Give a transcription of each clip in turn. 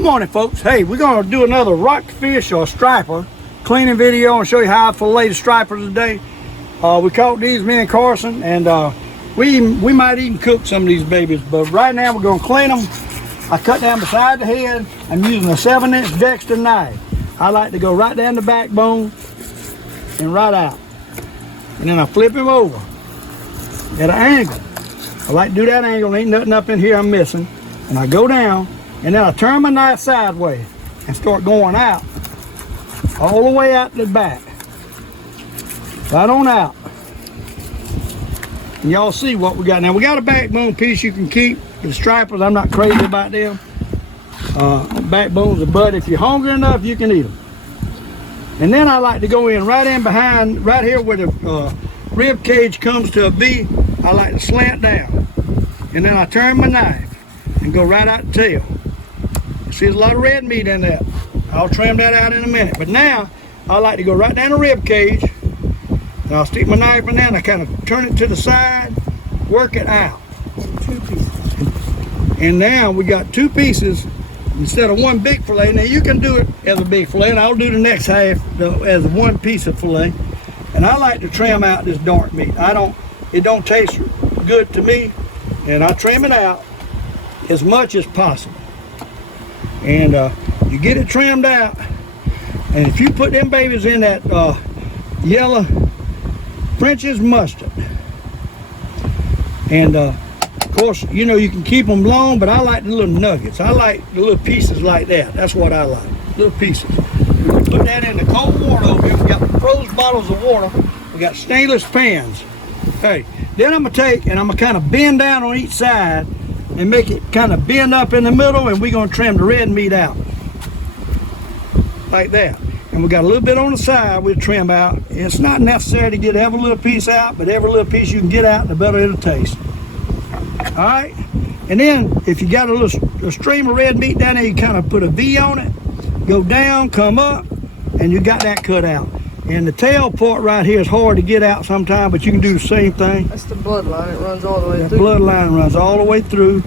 Good morning, folks. Hey, we're going to do another rockfish or striper cleaning video and show you how I fillet the stripers today. We caught these, me and Carson, and we might even cook some of these babies, but right now we're going to clean them. I cut down beside the head. I'm using a 7-inch Dexter knife. I like to go right down the backbone and right out. And then I flip him over at an angle. I like to do that angle. Ain't nothing up in here I'm missing. And I go down, and then I turn my knife sideways and start going out, all the way out to the back, right on out. And y'all see what we got. Now we got a backbone piece you can keep. The stripers, I'm not crazy about them. Backbones are bud. If you're hungry enough, you can eat them. And then I like to go in right in behind, right here where the rib cage comes to a V. I like to slant down, and then I turn my knife and go right out the tail. See, there's a lot of red meat in that. I'll trim that out in a minute. But now, I like to go right down the rib cage, and I'll stick my knife in there, and I kind of turn it to the side, work it out. 2 pieces. And now we got 2 pieces instead of one big fillet. Now you can do it as a big fillet, and I'll do the next half as 1 piece of fillet. And I like to trim out this dark meat. It don't taste good to me, and I trim it out as much as possible. And you get it trimmed out, and if you put them babies in that yellow French's mustard, and of course, you know, you can keep them long, but I like the little nuggets. I like the little pieces like that. That's what I like, little pieces. We put that in the cold water over here. We got frozen bottles of water. We got stainless pans. Hey, then I'm gonna take and I'm gonna kind of bend down on each side and make it kind of bend up in the middle, and we're gonna trim the red meat out like that. And we got a little bit on the side we'll trim out. It's not necessary to get every little piece out, but every little piece you can get out, the better it'll taste. All right, and then if you got a stream of red meat down there, you kind of put a V on it, go down, come up, and you got that cut out. And the tail part right here is hard to get out sometimes, but you can do the same thing. That's the bloodline. It runs all the way through. The bloodline runs all the way through,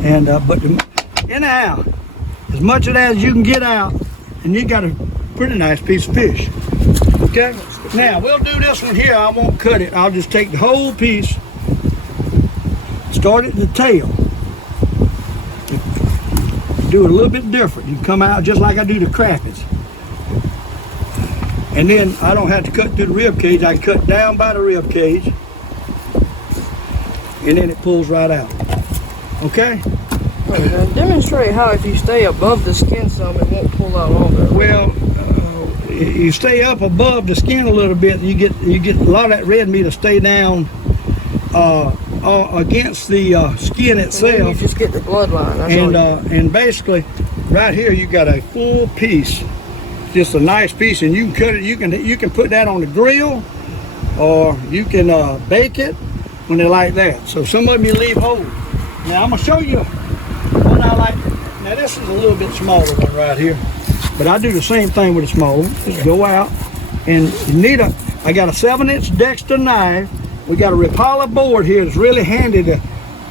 and but anyhow, as much of that as you can get out, and you got a pretty nice piece of fish. Okay. Now we'll do this one here. I won't cut it. I'll just take the whole piece. Start at the tail. Do it a little bit different. You come out just like I do the crappies. And then I don't have to cut through the rib cage. I cut down by the rib cage, and then it pulls right out. Okay? Now demonstrate how if you stay above the skin some, it won't pull out longer. Well, you stay up above the skin a little bit. You get a lot of that red meat to stay down against the skin itself. And you just get the bloodline. That's and basically, right here you got a full piece, just a nice piece, and you can cut it. You can put that on the grill, or you can bake it when they're like that. So some of them you leave whole. Now I'm gonna show you what I like. Now this is a little bit smaller one right here, but I do the same thing with the small one. Just go out, and you need I got a 7-inch Dexter knife. We got a Rapala board here that's really handy to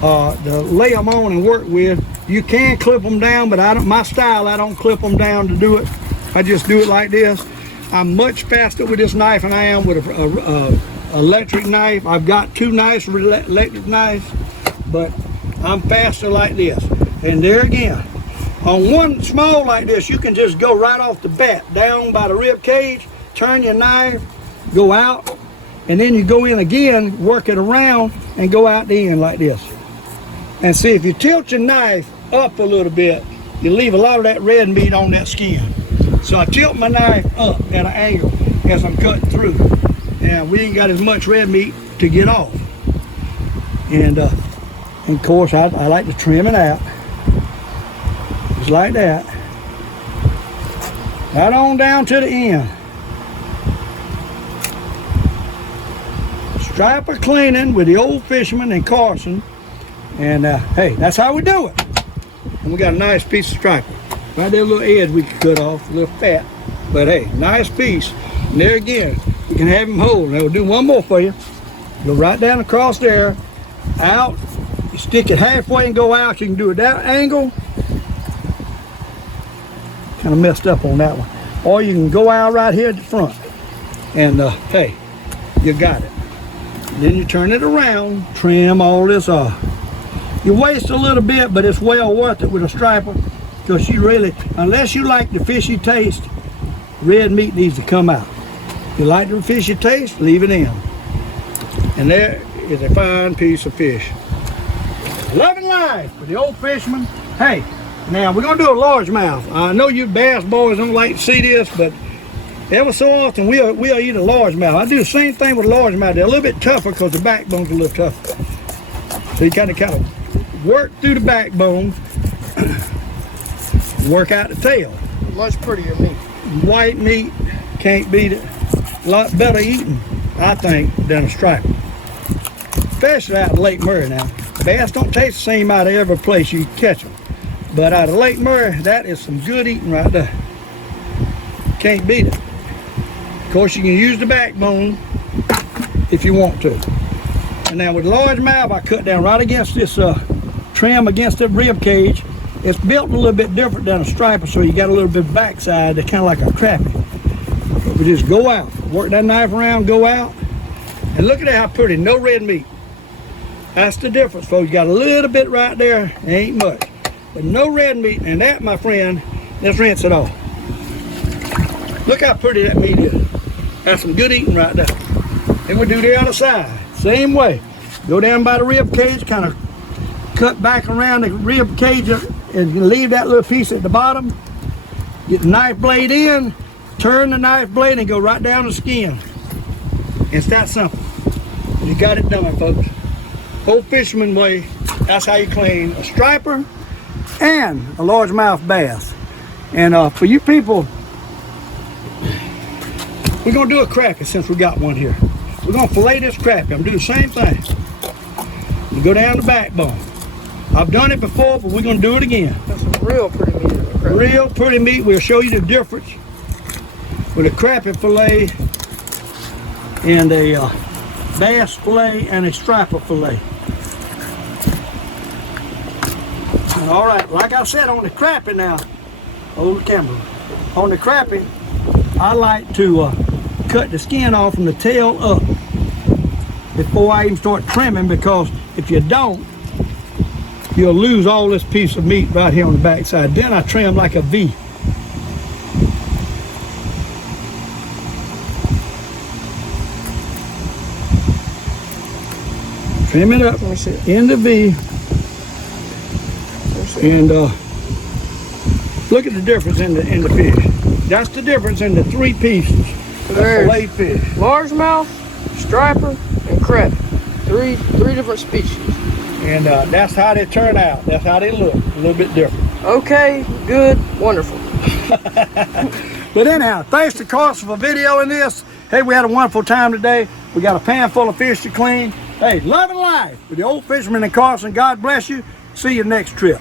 lay them on and work with. You can clip them down, but my style, I don't clip them down to do it. I just do it like this. I'm much faster with this knife than I am with a electric knife. I've got 2 nice electric knives, but I'm faster like this. And there again, on one small like this, you can just go right off the bat, down by the rib cage, turn your knife, go out, and then you go in again, work it around, and go out the end like this. And see, if you tilt your knife up a little bit, you leave a lot of that red meat on that skin. So I tilt my knife up at an angle as I'm cutting through. And we ain't got as much red meat to get off. And of course, I like to trim it out. Just like that. Right on down to the end. Striper cleaning with the Old Fisherman and Carson. And hey, that's how we do it. And we got a nice piece of striper. Right there, a little edge we can cut off, a little fat. But hey, nice piece. And there again, you can have him hold. Now we'll do one more for you. Go right down across there, out. You stick it halfway and go out. You can do it that angle, kind of messed up on that one. Or you can go out right here at the front. And hey, you got it. Then you turn it around, trim all this off. You waste a little bit, but it's well worth it with a striper, because you really, unless you like the fishy taste, red meat needs to come out. If you like the fishy taste, leave it in. And there is a fine piece of fish. Loving life with the old fisherman. Hey, now we're gonna do a largemouth. I know you bass boys don't like to see this, but ever so often we'll eat a largemouth. I do the same thing with a largemouth. They're a little bit tougher because the backbone's a little tougher. So you kind of work through the backbone, work out the tail. Much prettier meat. White meat, can't beat it. A lot better eating, I think, than a striper. Especially out of Lake Murray now. Bass don't taste the same out of every place you catch them. But out of Lake Murray, that is some good eating right there. Can't beat it. Of course, you can use the backbone if you want to. And now with largemouth, I cut down right against this trim against the rib cage. It's built a little bit different than a striper, so you got a little bit of backside that's kind of like a crappie. But we just go out, work that knife around, go out, and look at that, how pretty, no red meat. That's the difference, folks. You got a little bit right there, ain't much, but no red meat. And that, my friend, let's rinse it off. Look how pretty that meat is. That's some good eating right there. Then we'll do the other side, same way. Go down by the rib cage, kind of cut back around the rib cage and leave that little piece at the bottom. Get the knife blade in, turn the knife blade and go right down the skin. It's that simple. You got it done, folks. Old fisherman way, that's how you clean a striper and a largemouth bass. And for you people, we're gonna do a crappie since we got one here. We're gonna fillet this crappie. I'm doing the same thing. You go down the backbone. I've done it before, but we're gonna do it again. That's some real pretty meat. Real pretty meat. We'll show you the difference with a crappie fillet and a bass fillet and a striper fillet. All right, like I said, on the crappie now, hold the camera. On the crappie, I like to cut the skin off from the tail up before I even start trimming, because if you don't, you'll lose all this piece of meat right here on the back side. Then I trim like a V. Trim it up in the V. And look at the difference in the fish. That's the difference in the three pieces of fillet fish. Largemouth, striper, and crappie. Three different species. And that's how they turn out. That's how they look. A little bit different. Okay, good, wonderful. But anyhow, thanks to Carson for videoing this. Hey, we had a wonderful time today. We got a pan full of fish to clean. Hey, love and life with the old fisherman and Carson. God bless you. See you next trip.